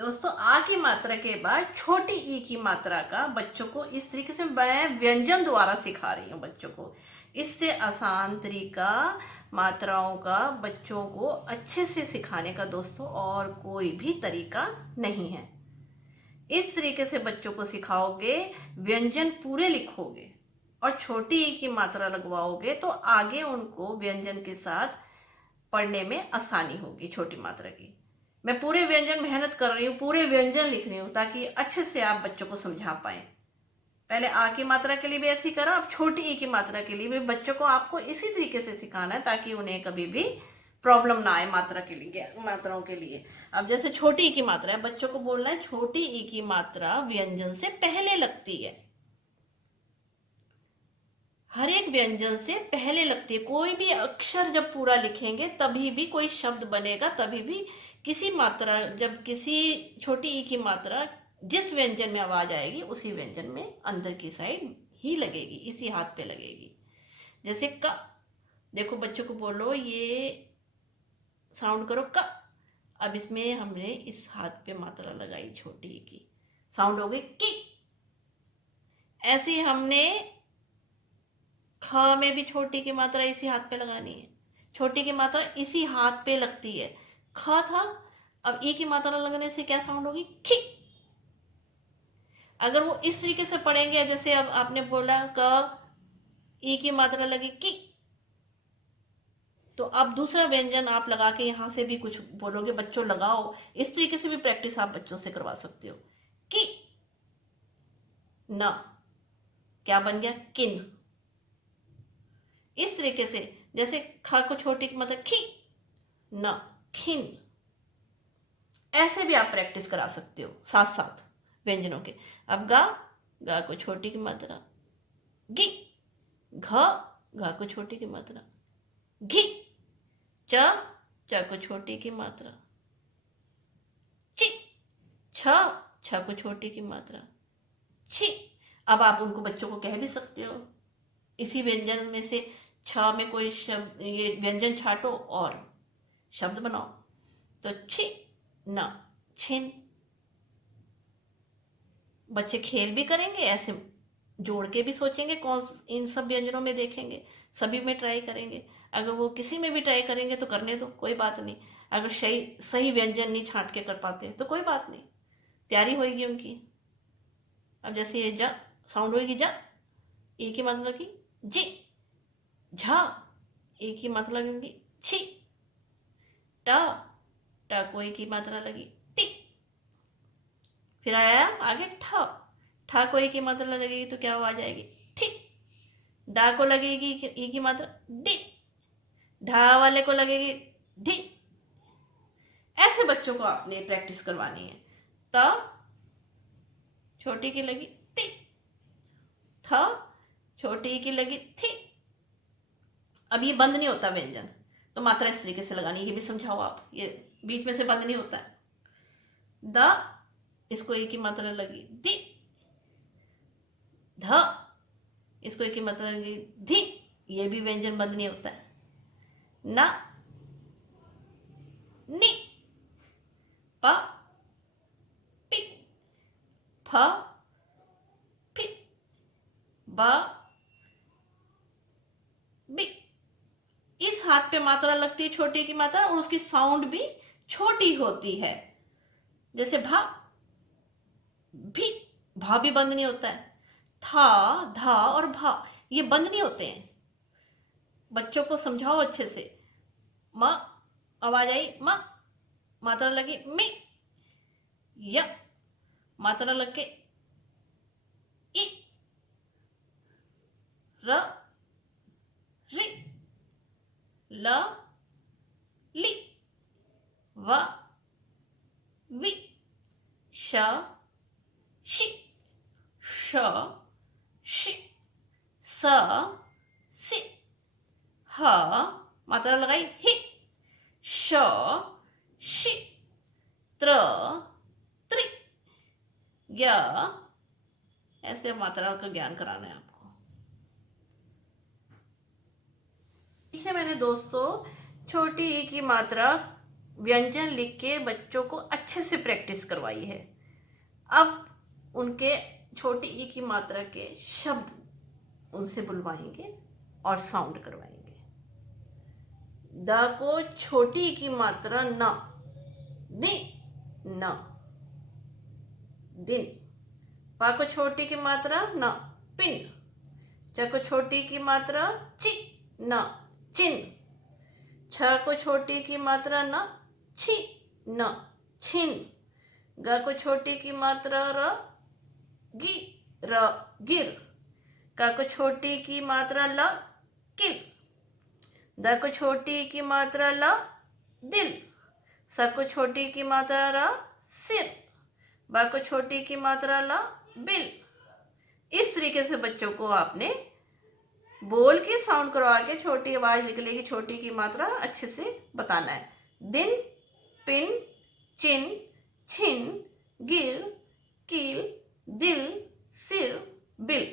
दोस्तों आ की मात्रा के बाद छोटी ई की मात्रा का बच्चों को इस तरीके से मैं व्यंजन द्वारा सिखा रही हूँ बच्चों को। इससे आसान तरीका मात्राओं का बच्चों को अच्छे से सिखाने का दोस्तों और कोई भी तरीका नहीं है। इस तरीके से बच्चों को सिखाओगे, व्यंजन पूरे लिखोगे और छोटी ई की मात्रा लगवाओगे तो आगे उनको व्यंजन के साथ पढ़ने में आसानी होगी। छोटी मात्रा की मैं पूरे व्यंजन मेहनत कर रही हूँ, पूरे व्यंजन लिख रही हूँ ताकि अच्छे से आप बच्चों को समझा पाए। पहले आ की मात्रा के लिए भी ऐसे ही करा, अब छोटी ई की मात्रा के लिए भी बच्चों को आपको इसी तरीके से सिखाना है ताकि उन्हें कभी भी प्रॉब्लम ना आए मात्रा के लिए, मात्राओं के लिए। अब जैसे छोटी ई की मात्रा है, बच्चों को बोलना है छोटी ई की मात्रा व्यंजन से पहले लगती है। हर एक व्यंजन से पहले लगती है। कोई भी अक्षर जब पूरा लिखेंगे तभी भी कोई शब्द बनेगा, तभी भी किसी मात्रा, जब किसी छोटी ई की मात्रा जिस व्यंजन में आवाज आएगी उसी व्यंजन में अंदर की साइड ही लगेगी, इसी हाथ पे लगेगी। जैसे क, देखो बच्चों को बोलो ये साउंड करो क। अब इसमें हमने इस हाथ पे मात्रा लगाई छोटी ई की, साउंड हो गई की। ऐसे ही हमने ख में भी छोटी की मात्रा इसी हाथ पे लगानी है। छोटी की मात्रा इसी हाथ पे लगती है। ख था, अब ई की मात्रा लगने से क्या साउंड होगी? खी। अगर वो इस तरीके से पढ़ेंगे, जैसे अब आपने बोला क, ई की मात्रा लगी की, तो अब दूसरा व्यंजन आप लगा के यहां से भी कुछ बोलोगे, बच्चों लगाओ। इस तरीके से भी प्रैक्टिस आप बच्चों से करवा सकते हो। कि न क्या बन गया? किन। इस तरीके से जैसे ख को छोटी की मतलब खी, न खिन। ऐसे भी आप प्रैक्टिस करा सकते हो साथ साथ व्यंजनों के। अब गा, गा को छोटी की मात्रा गी। घ, घ को छोटी की मात्रा घी। च, च को छोटी की मात्रा ची। छ, छ को छोटी की मात्रा छी। अब आप उनको बच्चों को कह भी सकते हो इसी व्यंजन में से छ में कोई शब्द, ये व्यंजन छाटो और शब्द बनाओ। तो छी न छिन। बच्चे खेल भी करेंगे, ऐसे जोड़ के भी सोचेंगे कौन इन सब व्यंजनों में देखेंगे, सभी में ट्राई करेंगे। अगर वो किसी में भी ट्राई करेंगे तो करने दो, कोई बात नहीं। अगर सही सही व्यंजन नहीं छांट के कर पाते तो कोई बात नहीं, तैयारी होगी उनकी। अब जैसे ये जा साउंड होगी जा, ए की मतलब की जी। झा, ए की मात्रा लगेगी छी। टा, टा को ए की मात्रा लगी टी। फिर आया आगे ठ, ठा को ए की मात्रा लगेगी तो क्या आवाज आएगी? ठी। डा को लगेगी ई की मात्रा डी। ढा वाले को लगेगी ढी। ऐसे बच्चों को आपने प्रैक्टिस करवानी है। त, छोटी की लगी ती। थ, छोटी की लगी थी। अब ये बंद नहीं होता व्यंजन, तो मात्रा इस तरीके से लगानी है, ये भी समझाओ आप, ये बीच में से बंद नहीं होता है। द, इसको एक ही मात्रा लगी दी। ध, इसको एक ही मात्रा लगी धी। ये भी व्यंजन बंद नहीं होता है। न, नि। प, पि। फ, फि। ब, बी। इस हाथ पे मात्रा लगती है छोटी की मात्रा और उसकी साउंड भी छोटी होती है। जैसे भा, भी, भा भी बंद नहीं होता है। था, धा और भा ये बंद नहीं होते हैं। बच्चों को समझाओ अच्छे से। म, आवाज आई म, मात्रा लगी मी। य, मात्रा लग के ई। र, रि। ल, ली। व, वि। श, शी। श, शी। स, सी। ह, मात्रा लगाई ही। श, शी। त्र, त्रि। य, ऐसे मात्रा का ज्ञान कराना है आपको। ठीक है, मैंने दोस्तों छोटी ई की मात्रा व्यंजन लिख के बच्चों को अच्छे से प्रैक्टिस करवाई है। अब उनके छोटी ई की मात्रा के शब्द उनसे बुलवाएंगे और साउंड करवाएंगे। द को छोटी ई की मात्रा न, दि न, दिन। पा को छोटी की मात्रा न, पिन। च को छोटी की मात्रा चि, न, चिन। छ को छोटी की मात्रा न, छी, न, छिन। ग को छोटी की मात्रा र, गी, र, गिर। क को छोटी की मात्रा ल, किल। द को छोटी की मात्रा ल, दिल। स को छोटी की मात्रा र, सिर। ब को छोटी की मात्रा ल, बिल। इस तरीके से बच्चों को आपने बोल के साउंड करवा के छोटी आवाज निकलेगी, छोटी की मात्रा अच्छे से बताना है। दिन, पिन, चिन, छिन, गिर, कील, दिल, सिर, बिल।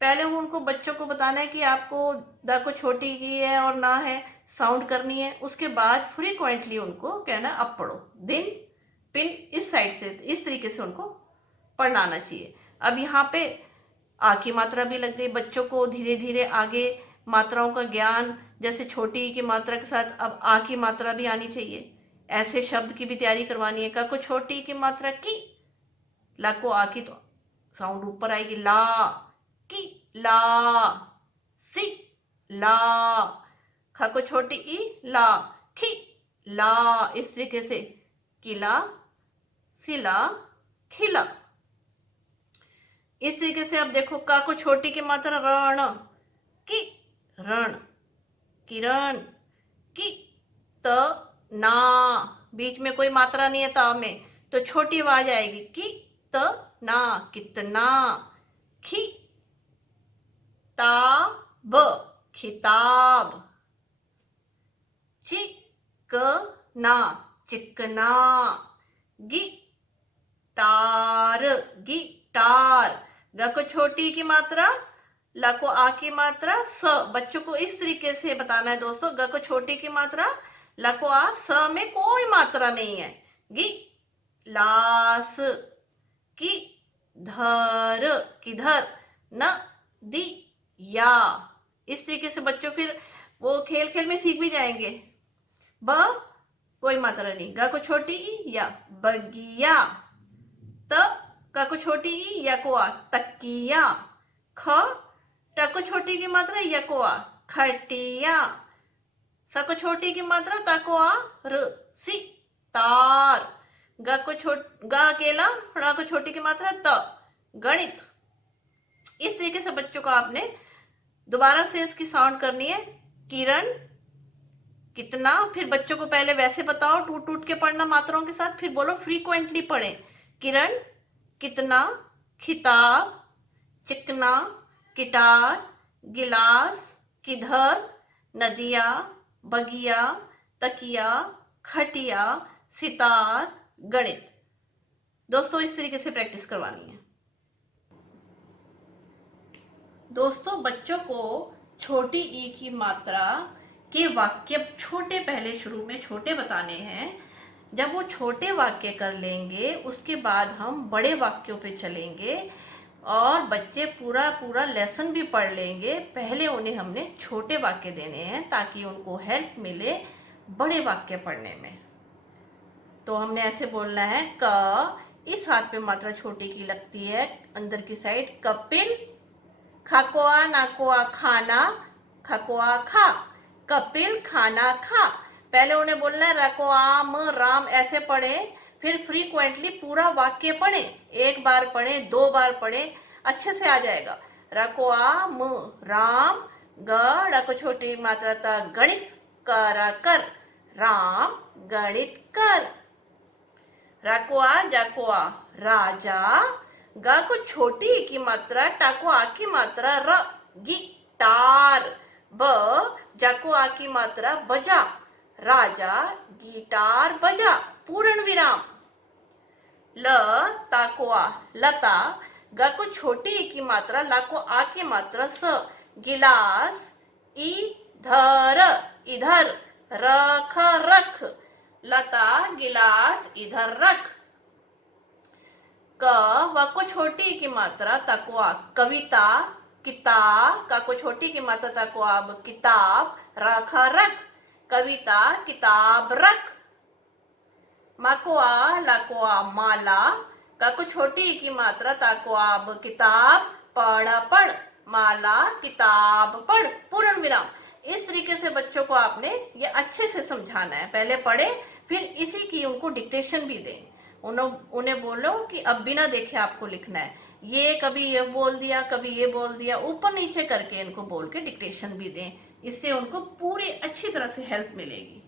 पहले वो उनको बच्चों को बताना है कि आपको द को छोटी की है और ना है, साउंड करनी है। उसके बाद फ्रीक्वेंटली उनको कहना अब पढ़ो। दिन, पिन, इस साइड से, इस तरीके से उनको पढ़ना आना चाहिए। अब यहाँ पे आ की मात्रा भी लग गई। बच्चों को धीरे धीरे आगे मात्राओं का ज्ञान, जैसे छोटी ई की मात्रा के साथ अब आ की मात्रा भी आनी चाहिए। ऐसे शब्द की भी तैयारी करवानी है। क को छोटी ई की मात्रा की, ला को आ की तो साउंड ऊपर आएगी, ला, की, ला, सी, ला। ख को छोटी ई, ला, खी, ला। इस तरीके से किला, सिला, खिला। इस तरीके से अब देखो, का को छोटी की मात्रा रण, की, रण, किरण, की, त, ना। बीच में कोई मात्रा नहीं है ता में, तो छोटी आवाज आएगी, की, त, ना, कितना। खी, ता, ब, खिताब। ची, क, ना, चिकना। गी, तार, गिटार। ग को छोटी की मात्रा, ल को आ की मात्रा, स। बच्चों को इस तरीके से बताना है दोस्तों। ग को छोटी की मात्रा, ल को आ, स में कोई मात्रा नहीं है। गी, लास, की, धर, किधर, न, दी, या। इस तरीके से बच्चों फिर वो खेल खेल में सीख भी जाएंगे। ब कोई मात्रा नहीं। ग को छोटी ई, या, बगिया। त, क को छोटी ई, या को आ, तकिया। ख, ट को छोटी की मात्रा, या को आ, खटिया। स को छोटी की मात्रा, त को आ, र, सी, तार। ग अकेला, ण को छोटी की मात्रा, त, गणित। इस तरीके से बच्चों को आपने दोबारा से इसकी साउंड करनी है। किरण, कितना। फिर बच्चों को पहले वैसे बताओ, टूट टूट के पढ़ना मात्राओं के साथ, फिर बोलो फ्रीक्वेंटली पढ़ें। किरण, कितना, खिताब, चिकना, गिटार, गिलास, किधर, नदिया, बगिया, तकिया, खटिया, सितार, गणित। दोस्तों इस तरीके से प्रैक्टिस करवानी है। दोस्तों बच्चों को छोटी ई की मात्रा के वाक्य छोटे, पहले शुरू में छोटे बताने हैं। जब वो छोटे वाक्य कर लेंगे उसके बाद हम बड़े वाक्यों पे चलेंगे और बच्चे पूरा पूरा लेसन भी पढ़ लेंगे। पहले उन्हें हमने छोटे वाक्य देने हैं ताकि उनको हेल्प मिले बड़े वाक्य पढ़ने में। तो हमने ऐसे बोलना है, क, इस हाथ पे मात्रा छोटी की लगती है अंदर की साइड, कपिल। खकोआ, नाकोआ, खाना, खकोआ, खा, कपिल खाना खा। पहले उन्हें बोलना है रकोआम, राम, ऐसे पढ़े। फिर फ्रीक्वेंटली पूरा वाक्य पढ़े, एक बार पढ़े, दो बार पढ़े, अच्छे से आ जाएगा। रकोआम, राम। ग, ड़ को छोटी मात्रा था, गणित, करा कर, राम गणित कर। रकोआ, जकोआ, राजा। ग को छोटी की मात्रा, टा को आ की मात्रा, र, गिटार। ब, जको आ की मात्रा, बजा, राजा गिटार बजा, पूर्ण विराम। ल, ता को आ, लता। ग को छोटी ई की मात्रा, ला को आ की मात्रा, स, गिलास, इधर, इधर, रख, रख। लता गिलास इधर रख। क व को छोटी की मात्रा तकवा कविता, किताब का को छोटी की मात्रा तकवाब किताब, रखा रख कविता किताब रख। मकवा लकवा माला का को छोटी की मात्रा तकवाब किताब, पढ़ पढ़ माला किताब पढ़, पूर्ण विराम। इस तरीके से बच्चों को आपने ये अच्छे से समझाना है, पहले पढ़े फिर इसी की उनको डिक्टेशन भी दें। उन्हें बोलो कि अब बिना देखे आपको लिखना है, ये कभी ये बोल दिया कभी ये बोल दिया, ऊपर नीचे करके इनको बोल के डिक्टेशन भी दें। इससे उनको पूरी अच्छी तरह से हेल्प मिलेगी।